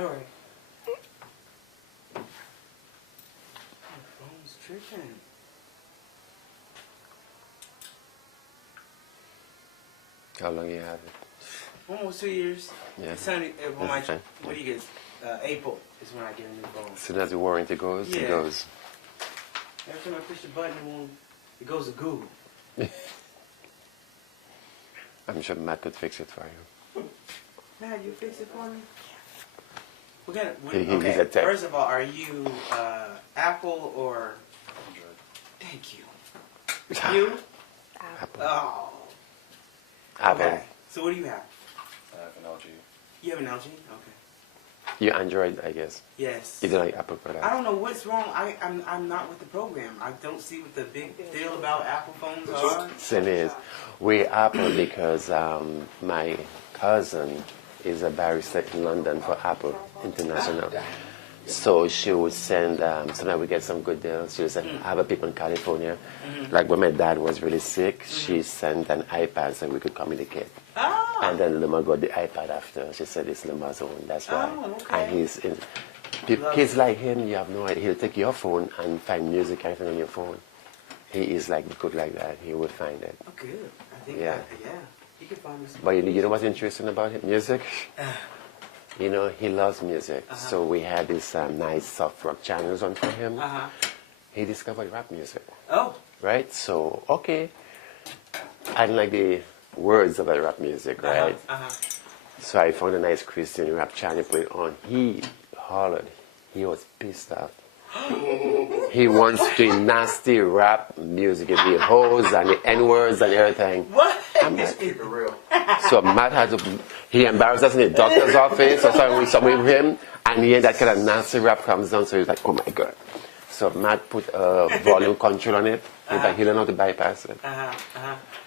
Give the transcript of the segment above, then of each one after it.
All right. My phone's tripping. How long you have it? Almost 2 years. Yeah. What do you get? April is when I get a new phone. As soon as the warranty goes, Yeah. it goes. Every time I push the button, it goes to Google. I'm sure Matt could fix it for you. Matt, you fix it for me? He's Okay, a tech. first of all, are you Apple or Android. Thank you. You? Apple. Oh. Apple. Okay. So what do you have? I have an LG. You have an LG? Okay. You Android, I guess. Yes. You don't like Apple products. I don't know what's wrong. I'm not with the program. I don't see what the big deal about Apple phones are. Same is. We Apple because my cousin is a barrister in London for Apple International. So she would send, so now we get some good deals. She would send, I have a people in California. Like when my dad was really sick, she sent an iPad so we could communicate. Oh. And then Luma got the iPad after. She said it's Luma's own, that's why. Oh, okay. And he's in, kids like him, you have no idea. He'll take your phone and find music, everything on your phone. He is like good like that. He would find it. Oh, good. I think Yeah. He could find me some. But you know what's interesting about him? Music? You know, he loves music. So we had these nice soft rock channels on for him. He discovered rap music. Oh. Right? So, okay. I didn't like the words of the rap music, right? So I found a nice Christian rap channel, put it on. He hollered. He was pissed off. He wants the nasty rap music, the hoes and the N-words and everything. What? I'm like, Keep it real. so Matt had to, he embarrassed us in the doctor's office or something with him, and he had that kind of nasty rap comes down, so he's like, oh my God. So Matt put a volume control on it, but he learned how to bypass it.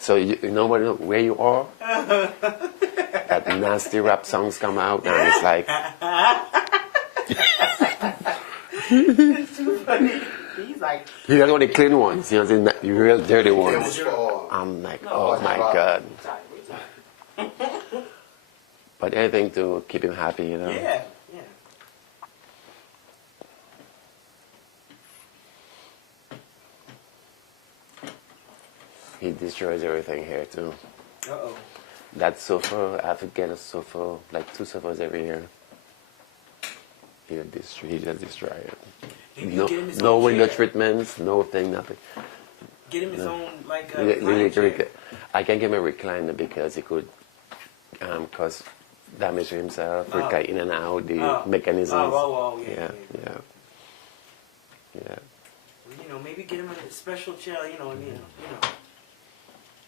So you know where you are? That nasty rap songs come out, and it's like... It's too funny. He's like... He doesn't want the clean ones, he wants the real dirty ones. Oh, I'm like, oh my God. But anything to keep him happy, you know? Yeah. He destroys everything here too. Uh-oh. That sofa, I have to get a sofa, like 2 sofas every year. He just destroy it. No window treatments, no thing, nothing. Get him his own, like, I can't get him a recliner because he could cause damage to himself, recline in and out, the mechanisms. Yeah. You know, maybe get him a special chair, you know.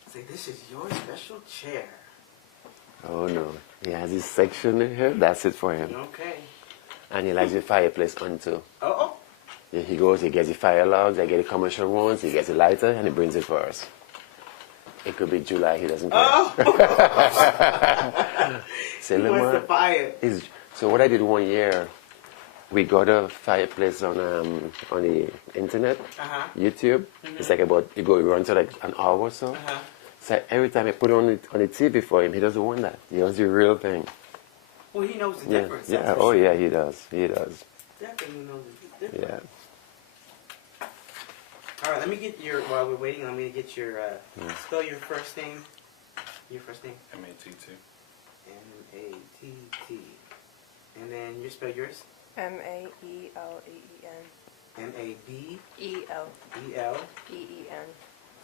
Say, this is your special chair. Oh no, he has his section in here, that's it for him. Okay. And he likes the fireplace on too. Uh-oh. Yeah, he goes, he gets the fire logs, I get the commercial ones, he gets a lighter, and he brings it for us. It could be July, he doesn't care. Oh. Say, He wants to fire. So what I did one year, we got a fireplace on the internet, YouTube. It's like it runs for like an hour or so. So every time I put it on the TV for him, he doesn't want that. He wants the real thing. Well, he knows the difference. Yeah. Oh, yeah, he does. Definitely knows the difference. Yeah. All right, while we're waiting, let me get your, spell your first name. Your first name? M-A-T-T. M-A-T-T. And then you spell yours? M-A-E-L-E-E-N. M-A-B-E-L. E-E-N.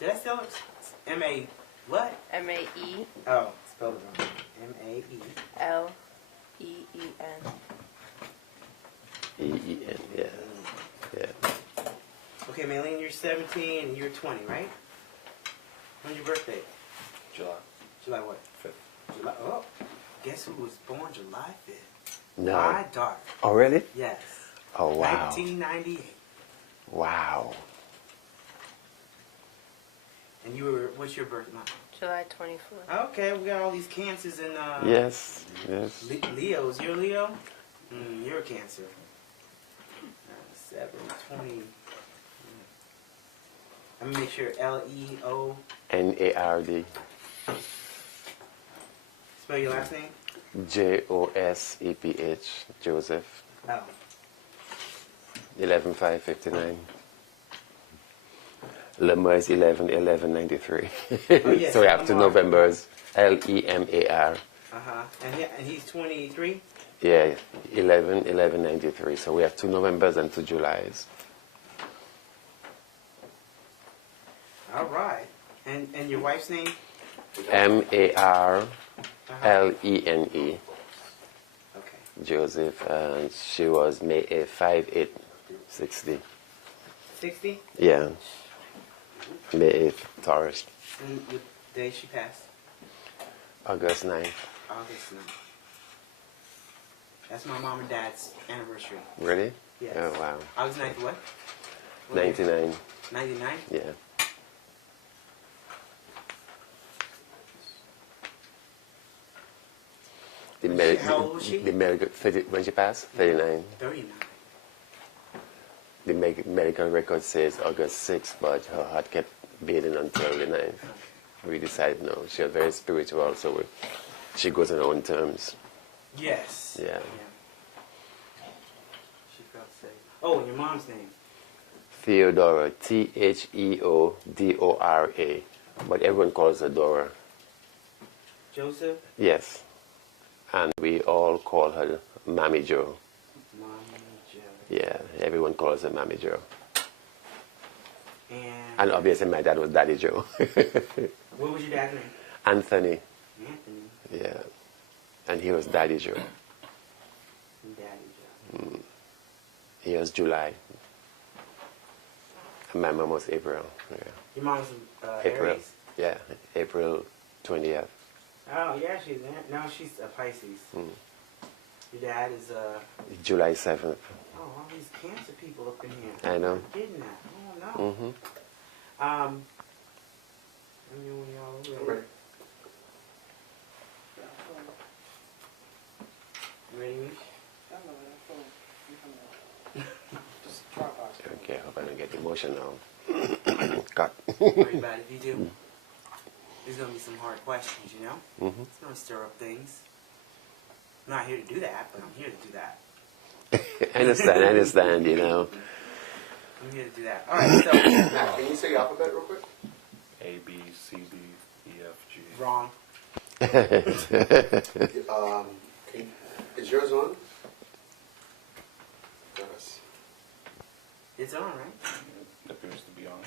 Did I spell it? M-A what? M-A-E. Oh, spelled it wrong. M-A-E. L-E-E-N. E-E-N, yeah. Okay, Maylene, you're 17 and you're 20, right? When's your birthday? July. July what? 5th. July. Oh, guess who was born July 5th? No. My daughter. Oh, really? Yes. Oh, wow. 1998. Wow. And what's your birth month? July 24th. Okay, we got all these cancers in, Yes. Leos. You're a Leo? You're a Cancer. 7/20. I'm gonna make sure L-E-O. N-A-R-D. Spell your last name? Joseph, Joseph, Oh. 11/5/59. Lemar is 11/11/93. Oh, yes, So we have two Lemar. Novembers, Lemar. Uh-huh. And he's 23? Yeah, 11/11/93. So we have two Novembers and two Julys. All right. And your wife's name? Marlene, Okay. Joseph, and she was May 5/8/60. 60? Yeah, May 8th, Taurus, And what day she passed? August 9th. August 9th. That's my mom and dad's anniversary. Really? Yes. Oh, wow. August 9th what? 99. 99? Yeah. How old was she? When she passed? 39. 39. The medical record says August 6th, but her heart kept beating until the 9th. We decided no. She was very spiritual, so she goes on her own terms. Yes. Yeah. She felt safe. Oh, and your mom's name? Theodora, Theodora. But everyone calls her Dora. Joseph? Yes. And we all call her Mammy Jo. Mommy Joe. Yeah, everyone calls her Mammy Jo. And And obviously my dad was Daddy Joe. what was your dad's name? Anthony, Anthony yeah. And he was Daddy Joe. and Daddy Joe. He was July. And my mom was April. Yeah. Your mom's April. Aries? Yeah, April 20th. Oh, yeah, she's no, she's a Pisces. Your dad is July 7th. oh, all these Cancer people up in here. I know. I'm getting that. Oh no. Mm-hmm. Let me when y'all ready. You ready, Mish? Okay, I hope I don't get emotional. Cut. Worry about it if you do. There's gonna be some hard questions, you know? Mm-hmm. It's gonna stir up things. I'm not here to do that, but I'm here to do that. I understand, you know. I'm here to do that. Alright, so Matt, can you say your alphabet real quick? A, B, C, D, E, F, G. wrong. Is yours on? Yes. It's on, right? It appears to be on.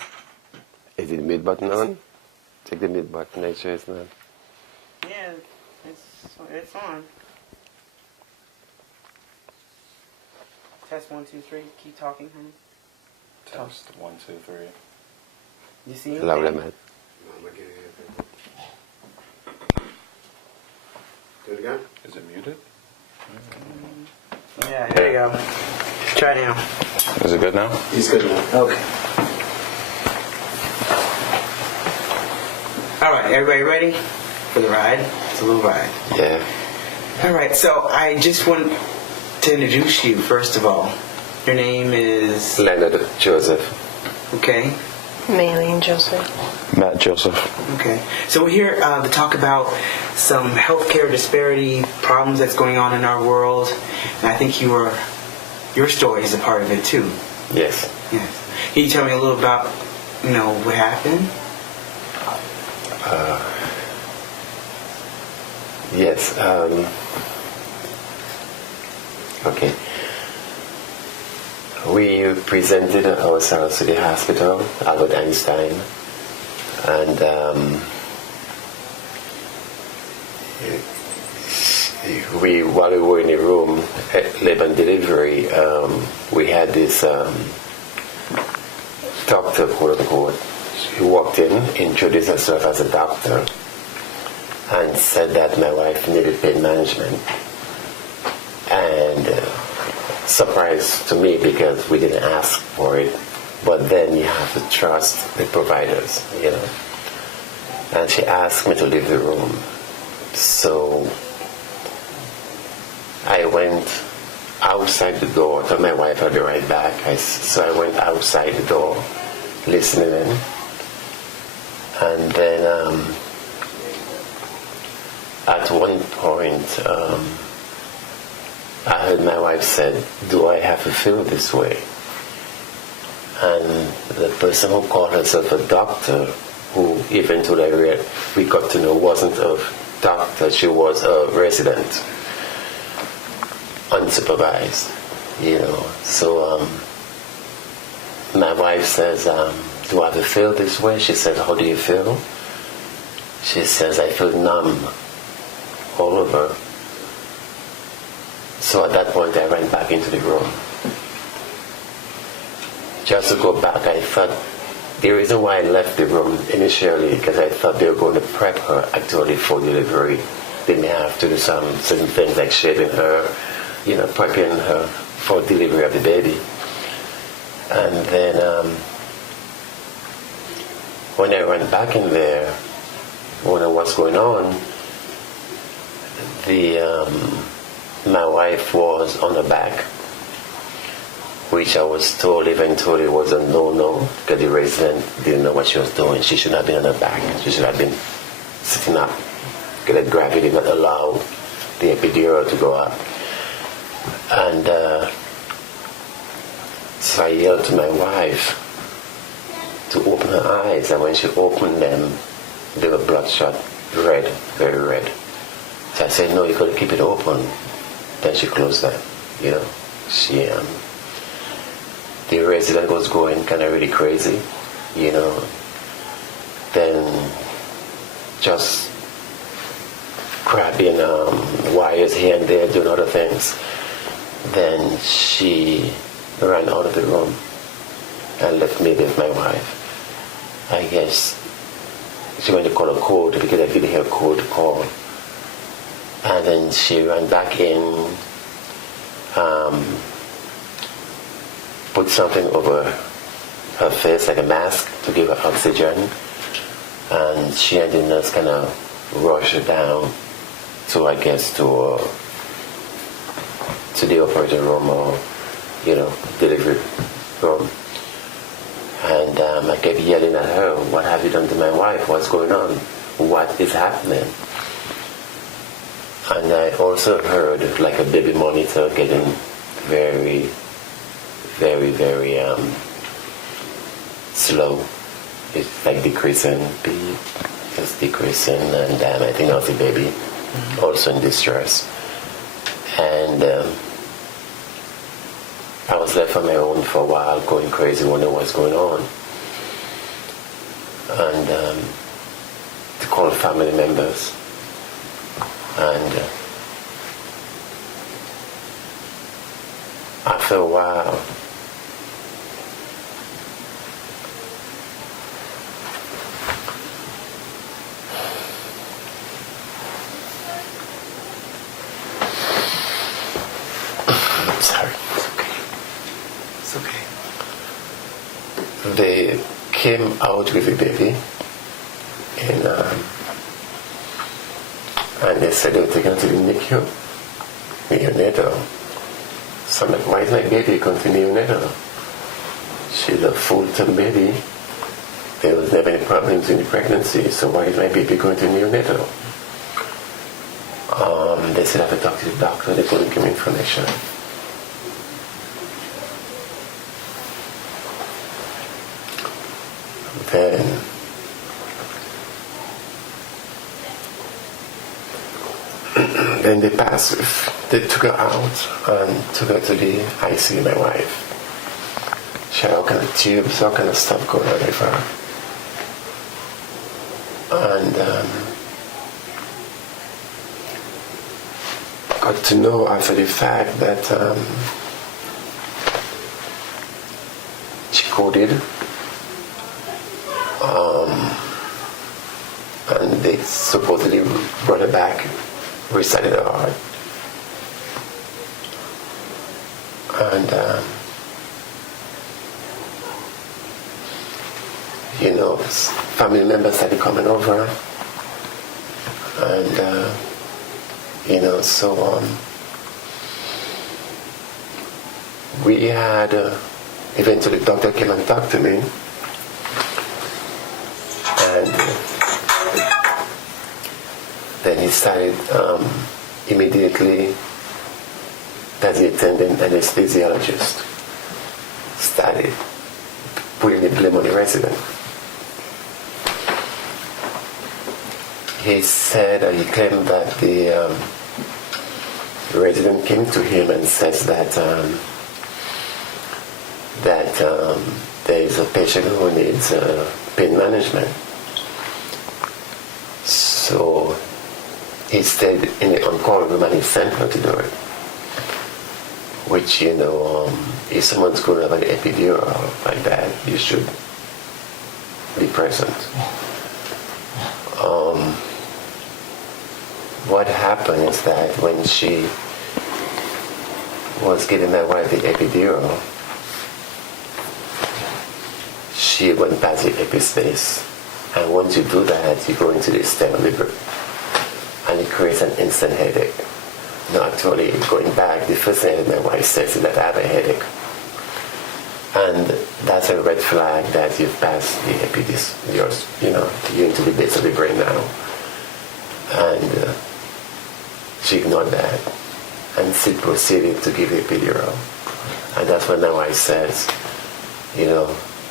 Is the mute button on? Take the mute button, make sure it's not. Yeah, it's on. Test 1, 2, 3. Keep talking, honey. Test 1, 2, 3. You see anything? Louder, man. No, I'm not getting anything. Do it again? Is it muted? Yeah, there you go. Try now. Is it good now? He's good now. Okay. All right, everybody ready for the ride? It's a little ride. Yeah. All right, so I just want to introduce you, first of all. Your name is... Leonard Joseph. Okay. Maylene Joseph. Matt Joseph. Okay. So we're here to talk about some healthcare disparity problems that's going on in our world. And I think your story is a part of it, too. Yes. Yes. Can you tell me a little about, what happened? Yes. Okay. We presented ourselves to the hospital, Albert Einstein, and while we were in the room at labor and delivery, we had this doctor, quote unquote, who walked in, introduced herself as a doctor, and said that my wife needed pain management. And surprise to me because we didn't ask for it, but then you have to trust the providers, And she asked me to leave the room. So I went outside the door. I told my wife I'd be right back. So I went outside the door, listening in. And then at one point, I heard my wife said, "Do I have to feel this way?" And the person who called herself a doctor, who eventually we got to know wasn't a doctor, she was a resident, unsupervised, So my wife says, "Do I have to feel this way?" She says, "How do you feel?" She says, "I feel numb all over." So at that point I ran back into the room. Just to go back, I thought the reason why I left the room initially, because I thought they were going to prep her actually for delivery. They may have to do some certain things like shaving her, preparing her for delivery of the baby. And then when I ran back in there, wondering what's going on, my wife was on her back, which I was told eventually was a no-no, because the resident didn't know what she was doing. She should not have been on her back. She should have been sitting up, because the gravity did not allow the epidural to go up. And so I yelled to my wife to open her eyes, and when she opened them, they were bloodshot, red, very red. So I said, "No, you got to keep it open." Then she closed them, She, the resident was going kind of really crazy, Then just grabbing wires here and there, doing other things. Then she ran out of the room and left me with my wife. I guess she went to call a code, because I did hear a code call. And then she ran back in, put something over her face, like a mask, to give her oxygen. And she and the nurse kind of rushed her down to, I guess, to the operating room or, delivery room. And I kept yelling at her, "What have you done to my wife? What's going on? What is happening?" And I also heard like a baby monitor getting very, very, very slow. It's like decreasing, beep, just decreasing, and I think that was the baby also in distress. And I was left on my own for a while, going crazy, wondering what's going on. And to call family members. And after a while, I'm sorry. It's okay. They came out with the baby, and they said they were taking her to the NICU, neonatal. So I'm like, "Why is my baby going to neonatal? She's a full-term baby. There was never any problems in the pregnancy, so why is my baby going to neonatal?" They said I have to talk to the doctor. They couldn't give me information. Then they took her out and took her to the ICU, my wife. She had all kind of tubes, all kind of stuff going on with her. And got to know after the fact that she coded. And they supposedly brought her back, restarted her heart. And family members started coming over, and so we had eventually the doctor came and talked to me, and Then he started immediately, as the attendant anesthesiologist, started putting the blame on the resident. He said, he claimed that the resident came to him and says that there is a patient who needs pain management. So he stayed in the on-call room and he sent her to do it. Which, if someone's going to have an epidural like that, you should be present. What happened is that when she was giving my wife the epidural, she went past the epispace. And once you do that, you go into the stem of the bird. And it creates an instant headache. No, actually, going back, the first thing my wife says is that I have a headache. And that's a red flag that you've passed the epididymis, you're into the base of the brain now. And she ignored that. And she proceeded to give the epidural. And that's when my wife says,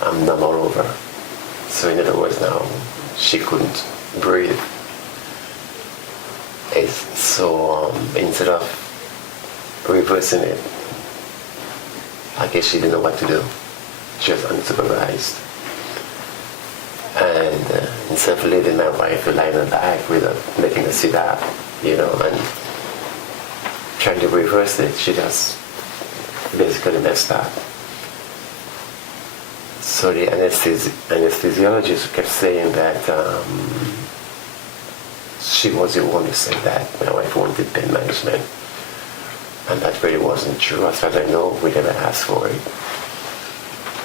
I'm numb all over. So in other words now, she couldn't breathe. So instead of reversing it, I guess she didn't know what to do. She was unsupervised. And instead of leaving my wife to lie in her back with her, making her sit up, and trying to reverse it, she just basically messed up. So the anesthesiologist kept saying that she was the one who said that my wife wanted pain management. And that really wasn't true. As far as I know, we never asked for it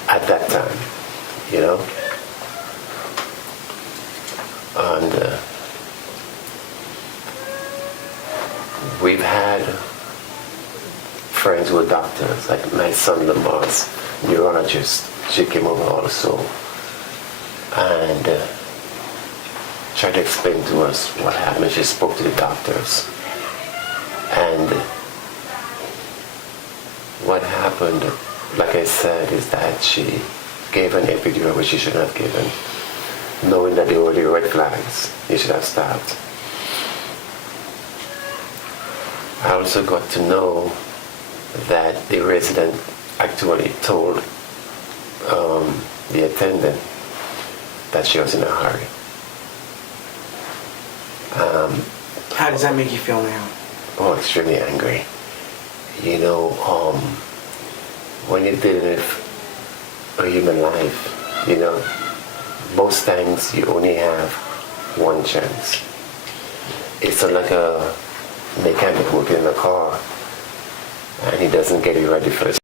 at that time, And we've had friends who are doctors, like my son Lamar's neurologist. She came over also and tried to explain to us what happened. She spoke to the doctors. And what happened, like I said, is that she gave an epidural which she shouldn't have given, knowing that there were the red flags. You should have stopped. I also got to know that the resident actually told the attendant that she was in a hurry. How does that make you feel now? Oh, extremely angry. When you're dealing with a human life, most times you only have one chance. It's not like a mechanic working in a car and he doesn't get it right the first